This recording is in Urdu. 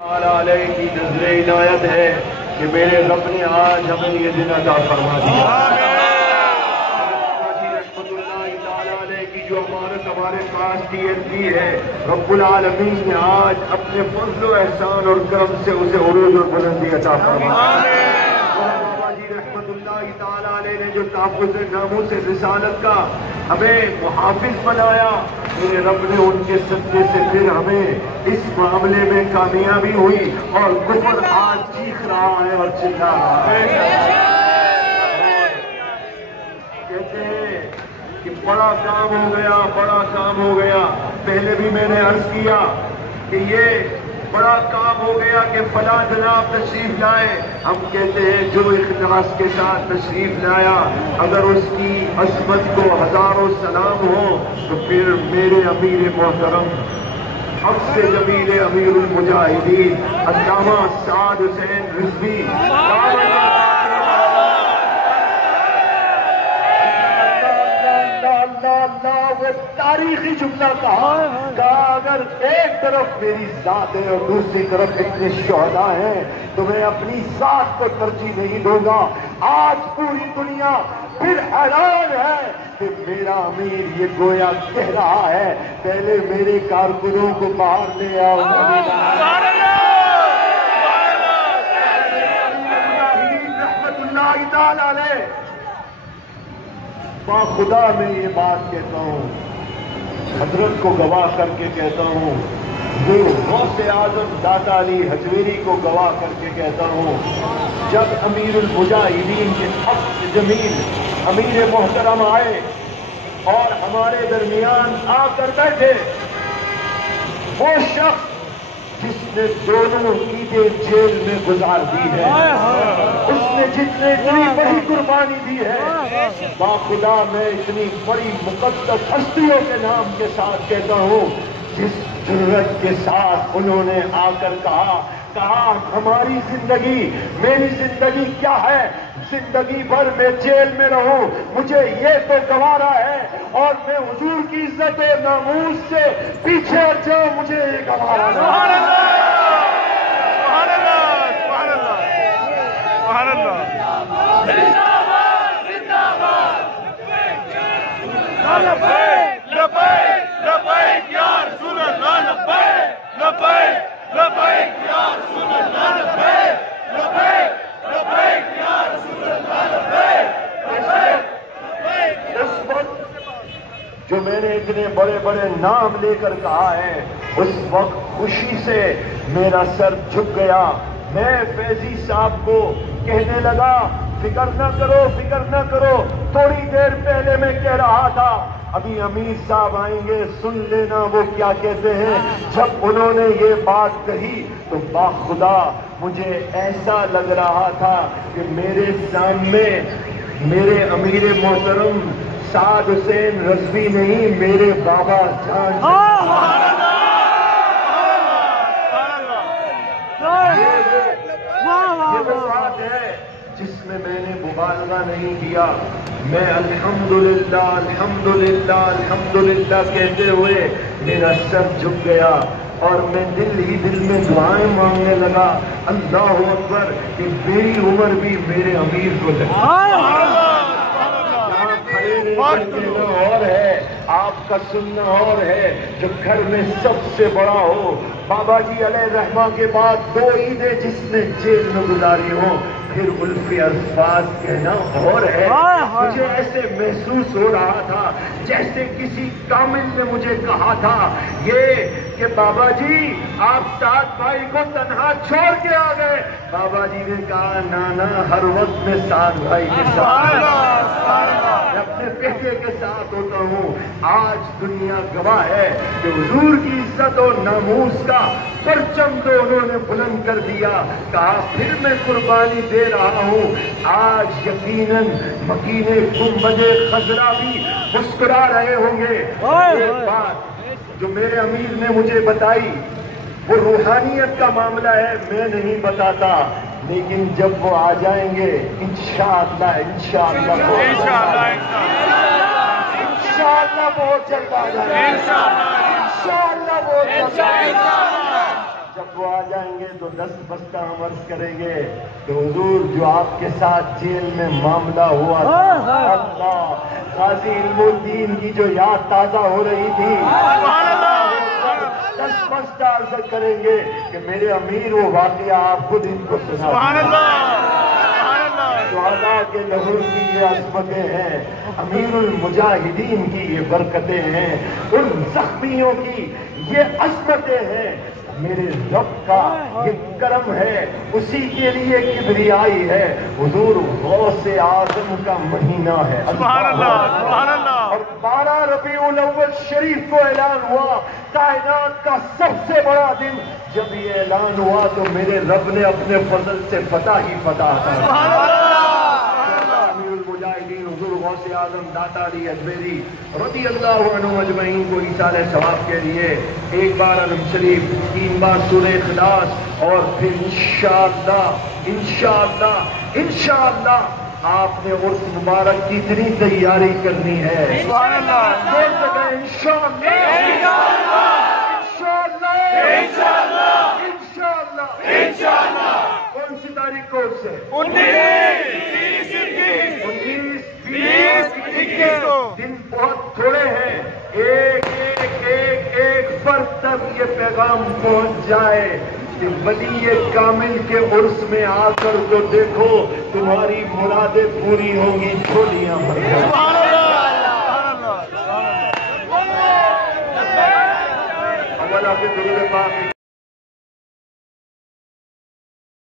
علیہ کی نظر عنایت ہے کہ میرے رب نے آج ہمیں یہ دن عطا فرما دیا۔ رحمت اللہ تعالیٰ علیہ کی جو امانت ہمارے پاس کی ہے، رب العالمین نے آج اپنے فضل و احسان اور کرم سے اسے عروج اور بلندی عطا فرما دیا۔ رحمت اللہ تعالیٰ علیہ نے جو تحفظ ناموس رسالت کا ہمیں محافظ بنایا، میرے رب نے ان کے صدقے سے پھر ہمیں اس معاملے میں کامیابی ہوئی اور کفر آج چیخ رہا ہے اور چلا رہا ہے۔ کہتے ہیں کہ بڑا کام ہو گیا، بڑا کام ہو گیا۔ پہلے بھی میں نے عرض کیا کہ یہ بڑا کام ہو گیا کہ فلاں جناب تشریف لائے۔ ہم کہتے ہیں جو اخلاص کے ساتھ تشریف لایا، اگر اس کی عظمت کو ہزاروں سلام ہو، تو پھر میرے امیر محترم حفظ جمیل امیر المجاہدین علامہ سعد حسین رضوی وہ تاریخی جملہ کہا کہ اگر ایک طرف میری ذات ہے اور دوسری طرف اتنے شہداء ہیں تو میں اپنی ذات کو ترجیح نہیں دوں گا۔ آج پوری دنیا پھر حیران ہے کہ میرا امیر یہ گویا کہہ رہا ہے پہلے میرے کارکنوں کو باہر لے آؤ۔ رحمت اللہ تعالی علیہ با خدا میں یہ بات کہتا ہوں، حضرت کو گواہ کر کے کہتا ہوں، غوث اعظم داتا علی حجویری کو گواہ کر کے کہتا ہوں، جب امیر المجاہدین کے حفظ جمیل امیر محترم آئے اور ہمارے درمیان آ کر بیٹھے، وہ شخص جس نے دونوں عیدیں جیل میں گزار دی ہے، اس نے جتنے اتنی بڑی قربانی دی ہے، باخدا میں اتنی بڑی مقدس ہستیوں کے نام کے ساتھ کہتا ہوں، جس جرأت کے ساتھ انہوں نے آ کر کہا ہماری زندگی، میری زندگی کیا ہے، زندگی بھر میں جیل میں رہوں، مجھے یہ تو گوارا ہے، اور میں حضور کی عزت و ناموس سے پیچھے ہٹ جاؤں، مجھے یہ گوارا ہے۔ سبحان اللہ، سبحان اللہ، سبحان اللہ، سبحان اللہ۔ زندہ باد، لبیک لبیک لبیک یا رسول اللہ، لبیک لبیک لبیک یا رسول اللہ، لبیک لبیک لبیک یا رسول اللہ، لبیک لبیک۔ اس وقت جو میں نے اتنے بڑے بڑے نام لے کر کہا ہے، اس وقت خوشی سے میرا سر جھک گیا۔ میں فیضی صاحب کو کہنے لگا فکر نہ کرو، فکر نہ کرو، تھوڑی دیر پہلے میں کہہ رہا تھا ابھی امیر صاحب آئیں گے، سن لینا وہ کیا کہتے ہیں۔ جب انہوں نے یہ بات کہی تو باخدا مجھے ایسا لگ رہا تھا کہ میرے سامنے میرے امیر محترم سعد حسین رضوی نہیں، میرے بابا جان یہ وہ بات ہے جس میں نے مبالغہ نہیں کیا۔ میں الحمدللہ الحمدللہ الحمدللہ کہتے ہوئے میرا سر جھک گیا اور میں دل ہی دل میں دعائیں مانگنے لگا، اللہ اکبر، کہ میری عمر بھی میرے امیر کو لگے۔ کہنا اور ہے، آپ کا سننا اور ہے، جو گھر میں سب سے بڑا ہو۔ بابا جی علیہ رحمہ کے بعد 2 عیدیں جس نے جیل میں گزاری ہوں، پھر الف الفاظ کہنا اور ہے۔ مجھے ایسے محسوس ہو رہا تھا جیسے کسی کامل نے مجھے کہا تھا یہ کہ بابا جی آپ سعد بھائی کو تنہا چھوڑ کے آ گئے۔ بابا جی نے کہا نانا ہر وقت میں سعد بھائی کے ساتھ اپنے بیٹے کے ساتھ ہوتا ہوں۔ آج دنیا گواہ ہے کہ حضور کی عزت اور ناموس کا پرچم جو انہوں نے بلند کر دیا، کہا پھر میں قربانی دے رہا ہوں۔ آج یقیناً مکینے گنبد خضرا بھی مسکرا رہے ہوں گے۔ ایک بات جو میرے امیر نے مجھے بتائی، وہ روحانیت کا معاملہ ہے، میں نہیں بتاتا، لیکن جب وہ آ جائیں گے انشاءاللہ انشاءاللہ انشاءاللہ بہت جلد آ جائیں گے، انشاءاللہ بہت جلد۔ جب وہ آ جائیں گے تو 10 بستہ ہم عرض کریں گے کہ حضور جو آپ کے ساتھ جیل میں معاملہ ہوا تھا، اللہ قاضی علم الدین کی جو یاد تازہ ہو رہی تھی، 10 بستہ عرض کریں گے کہ میرے امیر وہ واقعہ آپ خود ان کو سنا۔ شہداء کے لہو کی یہ عظمتیں ہیں، امیر المجاہدین کی یہ برکتیں ہیں، ان زخمیوں کی یہ عظمتیں ہیں۔ میرے رب کا یہ کرم ہے، اسی کے لیے کبریائی ہے۔ حضور غوث اعظم کا مہینہ ہے، سبحان اللہ، سبحان اللہ۔ اور 12 ربیع الاول شریف کو اعلان ہوا کائنات کا سب سے بڑا دن۔ جب یہ اعلان ہوا تو میرے رب نے اپنے فضل سے فتح ہی فتح کر امیر المجاہدین حضور غوث اعظم داتا علی اجمیری رضی اللہ عنہ مجمعین کو ایصال ثواب کے لیے ایک بار علم شریف، 3 بار سورہ اخلاص، اور پھر انشاءاللہ آپ نے عرس مبارک کی اتنی تیاری کرنی ہے۔ سبحان اللہ، انشاءاللہ۔ کون سی تاریخ کو سے؟ 19، 19، 20، 21 کو۔ دن بہت تھوڑے ہیں، ایک فرد تک یہ پیغام پہنچ جائے کہ ولی کامل کے عرس میں آ کر تو دیکھو تمہاری مرادیں پوری ہوں گی، چھوڑیاں بھر جائیں۔ سبحان اللہ، اولا کے درود پاک